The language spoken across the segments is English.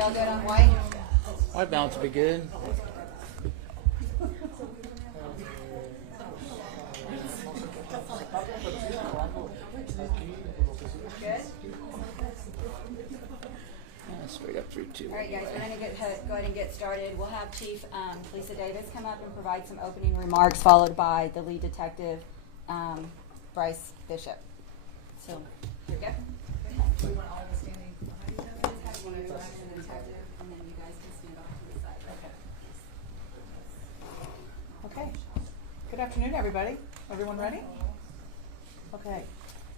All good on white? White balance would be good. Good? Straight up 3-2. All right, guys, we're going to go ahead and get started. We'll have Chief Lisa Davis come up and provide some opening remarks, followed by the lead detective, Bryce Bishop. So, here we go. We want all of us standing behind each other? Just have one of us and the detective, and then you guys can stand off to the side. Okay. Good afternoon, everybody. Everyone ready? Okay.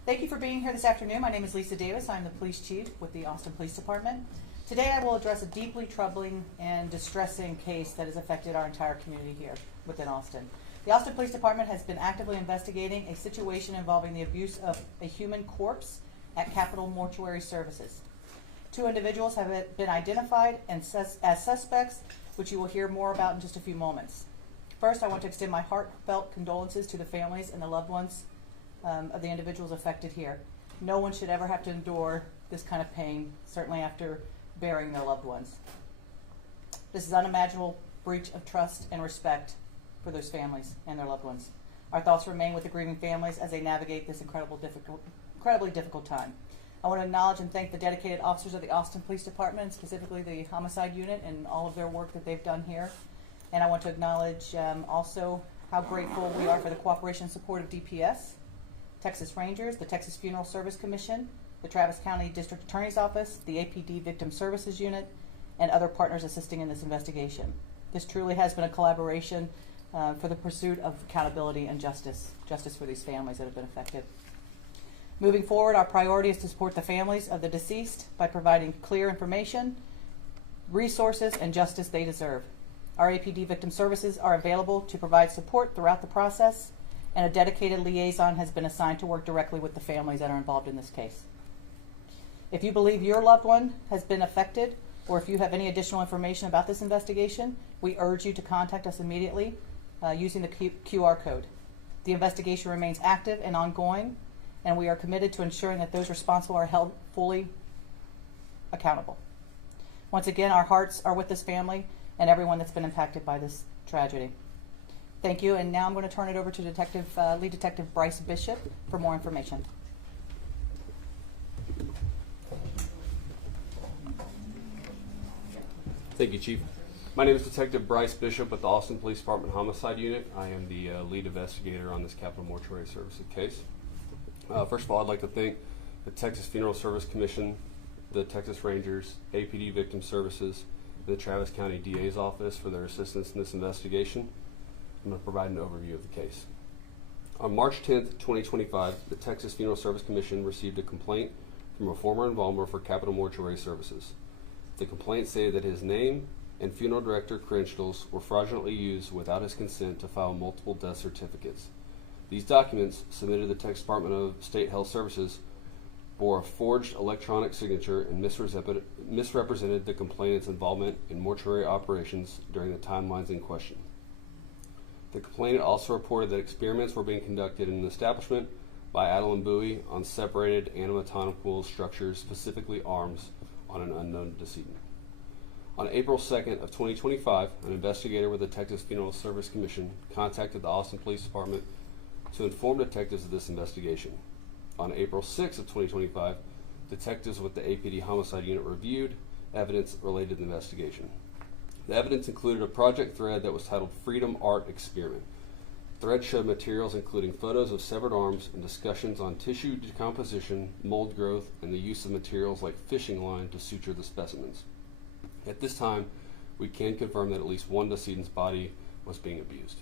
Thank you for being here this afternoon. My name is Lisa Davis. I'm the police chief with the Austin Police Department. Today I will address a deeply troubling and distressing case that has affected our entire community here within Austin. The Austin Police Department has been actively investigating a situation involving the abuse of a human corpse at Capital Mortuary Services. 2 individuals have been identified as suspects, which you will hear more about in just a few moments. First, I want to extend my heartfelt condolences to the families and the loved ones of the individuals affected here. No one should ever have to endure this kind of pain, certainly after burying their loved ones. This is an unimaginable breach of trust and respect for those families and their loved ones. Our thoughts remain with the grieving families as they navigate this incredibly difficult time. I want to acknowledge and thank the dedicated officers of the Austin Police Department, specifically the homicide unit, and all of their work that they've done here. And I want to acknowledge also how grateful we are for the cooperation and support of DPS, Texas Rangers, the Texas Funeral Service Commission, the Travis County District Attorney's Office, the APD Victim Services Unit, and other partners assisting in this investigation. This truly has been a collaboration for the pursuit of accountability and justice for these families that have been affected. Moving forward, our priority is to support the families of the deceased by providing clear information, resources, and justice they deserve. Our APD Victim Services are available to provide support throughout the process, and a dedicated liaison has been assigned to work directly with the families that are involved in this case. If you believe your loved one has been affected, or if you have any additional information about this investigation, we urge you to contact us immediately using the QR code. The investigation remains active and ongoing, and we are committed to ensuring that those responsible are held fully accountable. Once again, our hearts are with this family and everyone that's been impacted by this tragedy. Thank you, and now I'm going to turn it over to Lead Detective Bryce Bishop for more information. Thank you, Chief. My name is Detective Bryce Bishop with the Austin Police Department Homicide Unit. I am the lead investigator on this Capital Mortuary Services case. First of all, I'd like to thank the Texas Funeral Service Commission, the Texas Rangers, APD Victim Services, and the Travis County DA's office for their assistance in this investigation. I'm going to provide an overview of the case. On March 10th, 2025, the Texas Funeral Service Commission received a complaint from a former embalmer for Capital Mortuary Services. The complaint stated that his name and funeral director credentials were fraudulently used without his consent to file multiple death certificates. These documents, submitted to the Texas Department of State Health Services, bore a forged electronic signature and misrepresented the complainant's involvement in mortuary operations during the timelines in question. The complainant also reported that experiments were being conducted in an establishment by Adeline Bui on separated anatomical structures, specifically arms, on an unknown decedent. On April 2nd of 2025, an investigator with the Texas Funeral Service Commission contacted the Austin Police Department to inform detectives of this investigation. On April 6th of 2025, detectives with the APD Homicide Unit reviewed evidence related to the investigation. The evidence included a project thread that was titled Freedom Art Experiment. The thread showed materials including photos of severed arms and discussions on tissue decomposition, mold growth, and the use of materials like fishing line to suture the specimens. At this time, we can confirm that at least one decedent's body was being abused.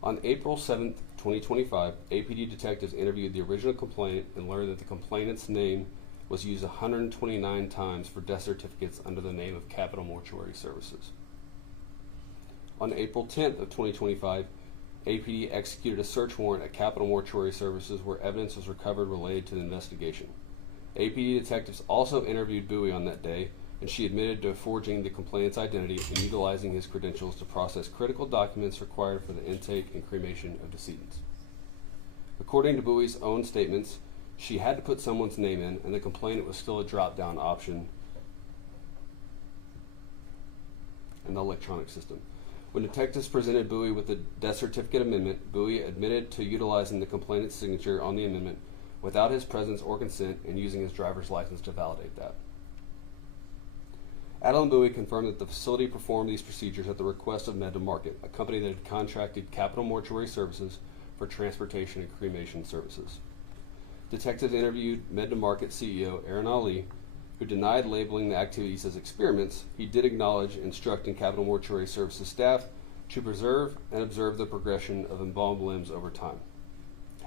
On April 7th, 2025, APD detectives interviewed the original complainant and learned that the complainant's name was used 129 times for death certificates under the name of Capital Mortuary Services. On April 10th of 2025, APD executed a search warrant at Capital Mortuary Services where evidence was recovered related to the investigation. APD detectives also interviewed Bui on that day, and she admitted to forging the complainant's identity and utilizing his credentials to process critical documents required for the intake and cremation of decedents. According to Bui's own statements, she had to put someone's name in, and the complainant was still a drop-down option in the electronic system. When detectives presented Bui with the death certificate amendment, Bui admitted to utilizing the complainant's signature on the amendment without his presence or consent and using his driver's license to validate that. Adeline Bui confirmed that the facility performed these procedures at the request of MedtoMarket, a company that had contracted Capital Mortuary Services for transportation and cremation services. Detectives interviewed MedtoMarket CEO Adeline Bui, who denied labeling the activities as experiments. He did acknowledge instructing Capital Mortuary Services staff to preserve and observe the progression of embalmed limbs over time.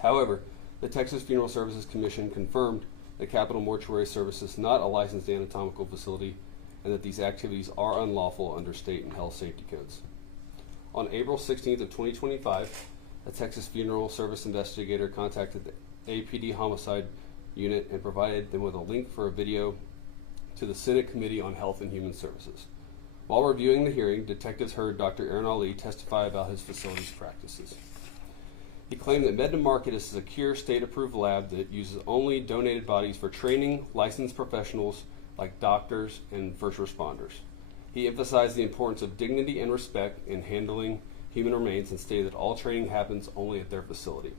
However, the Texas Funeral Services Commission confirmed that Capital Mortuary Services is not a licensed anatomical facility and that these activities are unlawful under state and health safety codes. On April 16th of 2025, a Texas Funeral Service investigator contacted the APD Homicide Unit and provided them with a link for a video to the Senate Committee on Health and Human Services. While reviewing the hearing, detectives heard Dr. Adeline Bui testify about his facility's practices. He claimed that MedtoMarket is a secure state-approved lab that uses only donated bodies for training licensed professionals like doctors and first responders. He emphasized the importance of dignity and respect in handling human remains and stated that all training happens only at their facility.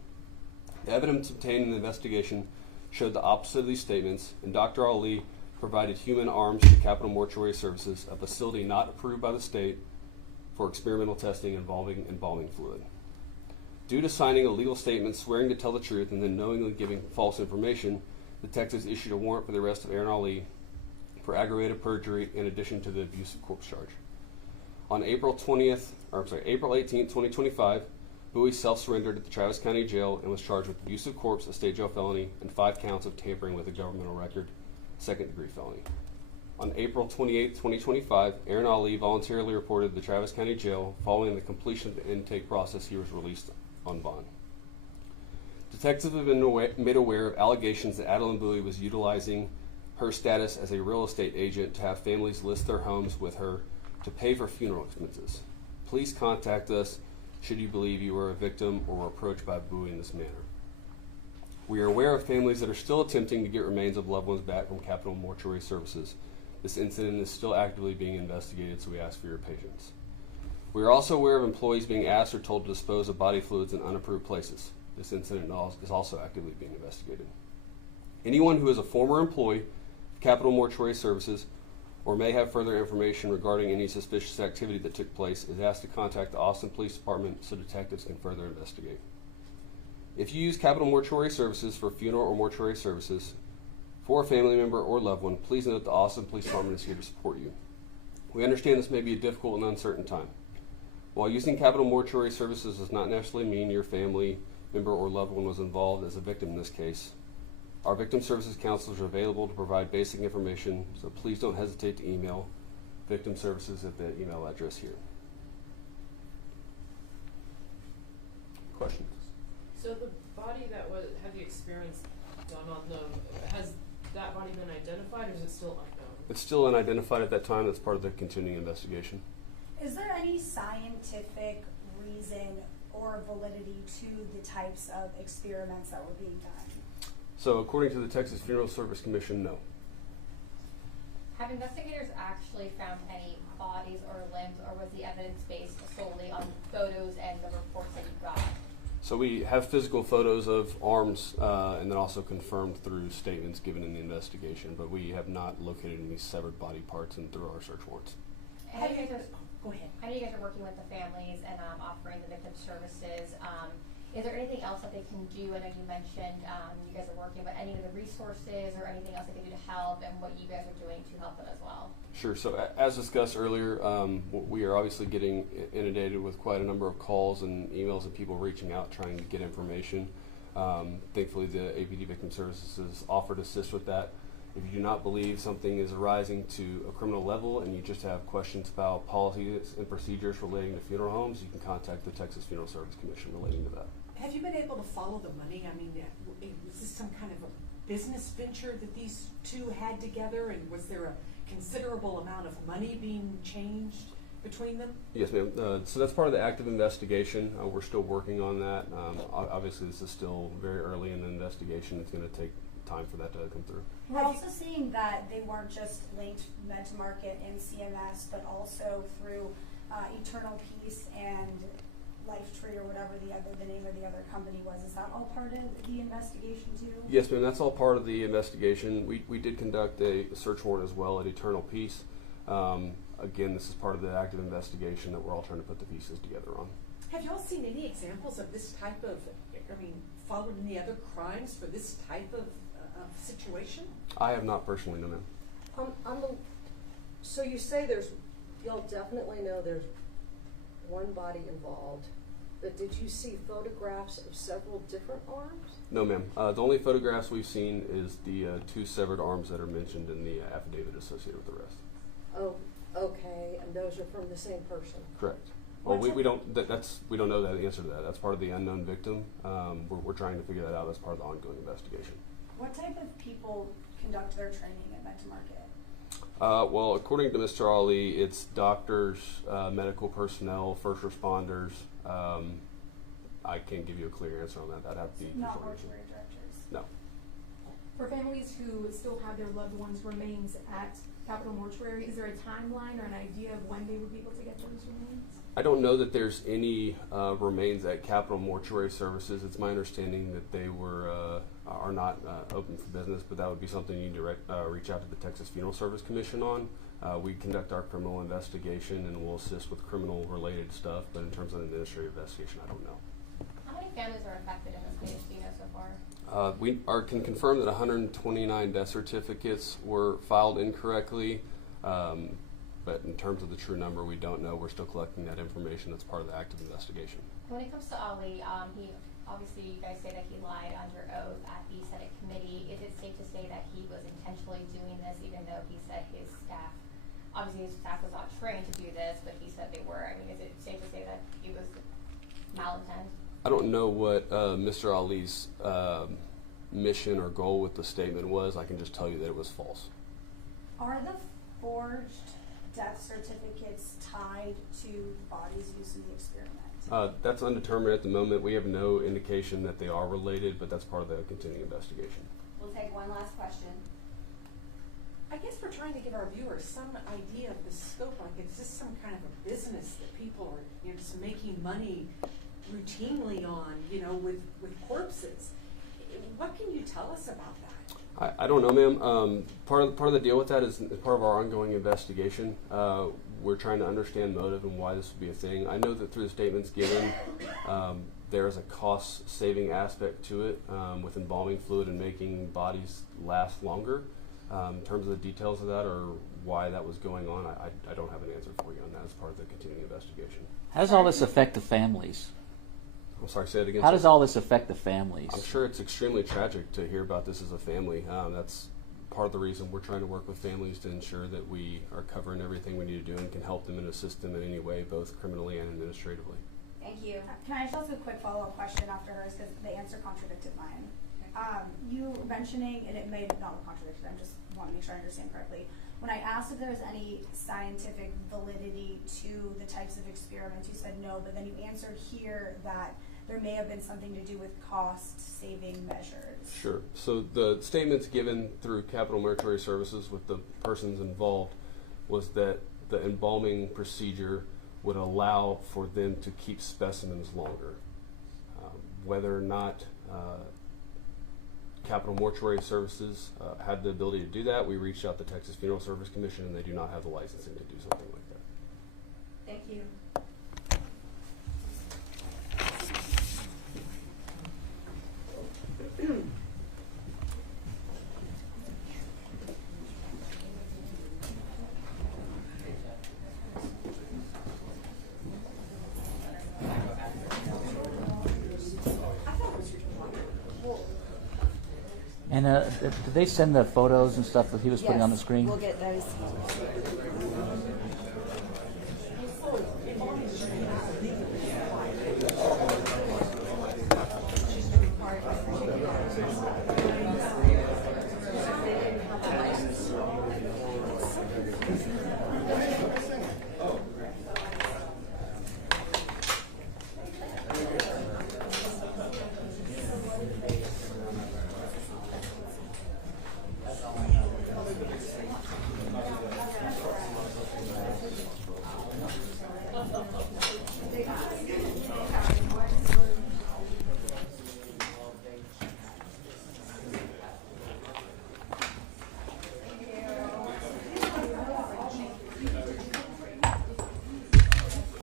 The evidence obtained in the investigation showed the opposite of these statements, and Dr. Ali provided human arms to Capital Mortuary Services, a facility not approved by the state for experimental testing involving embalming fluid. Due to signing a legal statement swearing to tell the truth and then knowingly giving false information, detectives issued a warrant for the arrest of Adeline Bui for aggravated perjury in addition to the abuse of corpse charge. On April 18th, 2025, Bui self-surrendered at the Travis County Jail and was charged with abuse of corpse, a state jail felony, and 5 counts of tampering with a governmental record, second-degree felony. On April 28, 2025, Adeline Bui voluntarily reported to the Travis County Jail. Following the completion of the intake process, he was released on bond. Detectives have been made aware of allegations that Adeline Bui was utilizing her status as a real estate agent to have families list their homes with her to pay for funeral expenses. Please contact us should you believe you were a victim or were approached by Bui in this manner. We are aware of families that are still attempting to get remains of loved ones back from Capital Mortuary Services. This incident is still actively being investigated, so we ask for your patience. We are also aware of employees being asked or told to dispose of body fluids in unapproved places. This incident is also actively being investigated. Anyone who is a former employee of Capital Mortuary Services or may have further information regarding any suspicious activity that took place is asked to contact the Austin Police Department so detectives can further investigate. If you use Capital Mortuary Services for funeral or mortuary services for a family member or loved one, please note the Austin Police Department is here to support you. We understand this may be a difficult and uncertain time. While using Capital Mortuary Services does not necessarily mean your family member or loved one was involved as a victim in this case, our victim services counselors are available to provide basic information, so please don't hesitate to email victim services at the email address here. Questions? So the body that had the experience done on them, has that body been identified or is it still unknown? It's still unidentified at that time. That's part of the continuing investigation. Is there any scientific reason or validity to the types of experiments that were being done? So according to the Texas Funeral Service Commission, no. Have investigators actually found any bodies or limbs, or was the evidence based solely on photos and the reports that you got? So we have physical photos of arms and then also confirmed through statements given in the investigation, but we have not located any severed body parts and through our search warrants. I know you guys are, Go ahead. I know you guys are working with the families and offering the victim services. Is there anything else that they can do? I know you mentioned you guys are working, but any of the resources or anything else they can do to help, and what you guys are doing to help them as well? Sure. So as discussed earlier, we are obviously getting inundated with quite a number of calls and emails of people reaching out trying to get information. Thankfully, the APD Victim Services offered to assist with that. If you do not believe something is arising to a criminal level and you just have questions about policies and procedures relating to funeral homes, you can contact the Texas Funeral Service Commission relating to that. Have you been able to follow the money? I mean, was this some kind of a business venture that these two had together, and was there a considerable amount of money being changed between them? Yes, ma'am. So that's part of the active investigation. We're still working on that. Obviously, this is still very early in the investigation. It's going to take time for that to come through. We're also seeing that they weren't just linked MedtoMarket and CMS, but also through Eternal Peace and Lifetree or whatever the name of the other company was. Is that all part of the investigation too? Yes, ma'am. That's all part of the investigation. We did conduct a search warrant as well at Eternal Peace. Again, this is part of the active investigation that we're all trying to put the pieces together on. Have y'all seen any examples of this type of, followed any other crimes for this type of situation? I have not personally, no, ma'am. So you say y'all definitely know there's one body involved, but did you see photographs of several different arms? No, ma'am. The only photographs we've seen is the two severed arms that are mentioned in the affidavit associated with the arrest. Oh, okay, and those are from the same person? Correct. Well, we don't we don't know the answer to that. That's part of the unknown victim. We're trying to figure that out as part of the ongoing investigation. What type of people conduct their training at MedtoMarket? Well, according to Mr. Ali, it's doctors, medical personnel, first responders. I can't give you a clear answer on that. That'd have to be Not consulted. mortuary directors. No. For families who still have their loved ones' remains at Capital Mortuary, is there a timeline or an idea of when they would be able to get those remains? I don't know that there's any remains at Capital Mortuary Services. It's my understanding that they are not open for business, but that would be something you reach out to the Texas Funeral Service Commission on. We conduct our criminal investigation and we'll assist with criminal-related stuff, but in terms of an administrative investigation, I don't know. How many families are affected in this case, do you know so far? We can confirm that 129 death certificates were filed incorrectly. But in terms of the true number, we don't know. We're still collecting that information. That's part of the active investigation. When it comes to Ali, he obviously, you guys say that he lied under oath at the Senate committee. Is it safe to say that he was intentionally doing this, even though he said his staff, obviously his staff was not trained to do this, but he said they were? I mean, is it safe to say that he was malintent? I don't know what Mr. Ali's mission or goal with the statement was. I can just tell you that it was false. Are the forged death certificates tied to the bodies used in the experiment? That's undetermined at the moment. We have no indication that they are related, but that's part of the continuing investigation. We'll take one last question. I guess we're trying to give our viewers some idea of the scope. Like, is this some kind of a business that people are just making money routinely on, with corpses? What can you tell us about that? I don't know, ma'am. Part of the deal with that is part of our ongoing investigation. We're trying to understand motive and why this would be a thing. I know that through the statements given, there is a cost-saving aspect to it with embalming fluid and making bodies last longer. In terms of the details of that or why that was going on, I don't have an answer for you on that as part of the continuing investigation. How does all this affect the families? I'm sorry, say it again. How does all this affect the families? I'm sure it's extremely tragic to hear about this as a family. That's part of the reason we're trying to work with families to ensure that we are covering everything we need to do and can help them and assist them in any way, both criminally and administratively. Thank you. Can I just ask a quick follow-up question after hers, because the answer contradicted mine? You mentioning, and it may not have contradicted, I just want to make sure I understand correctly. When I asked if there was any scientific validity to the types of experiments, you said no, but then you answered here that there may have been something to do with cost-saving measures. Sure. So the statements given through Capital Mortuary Services with the persons involved was that the embalming procedure would allow for them to keep specimens longer. Whether or not Capital Mortuary Services had the ability to do that, we reached out to Texas Funeral Service Commission, and they do not have the licensing to do something like that. Thank you. And did they send the photos and stuff that he was putting on the Yes, screen? we'll get those.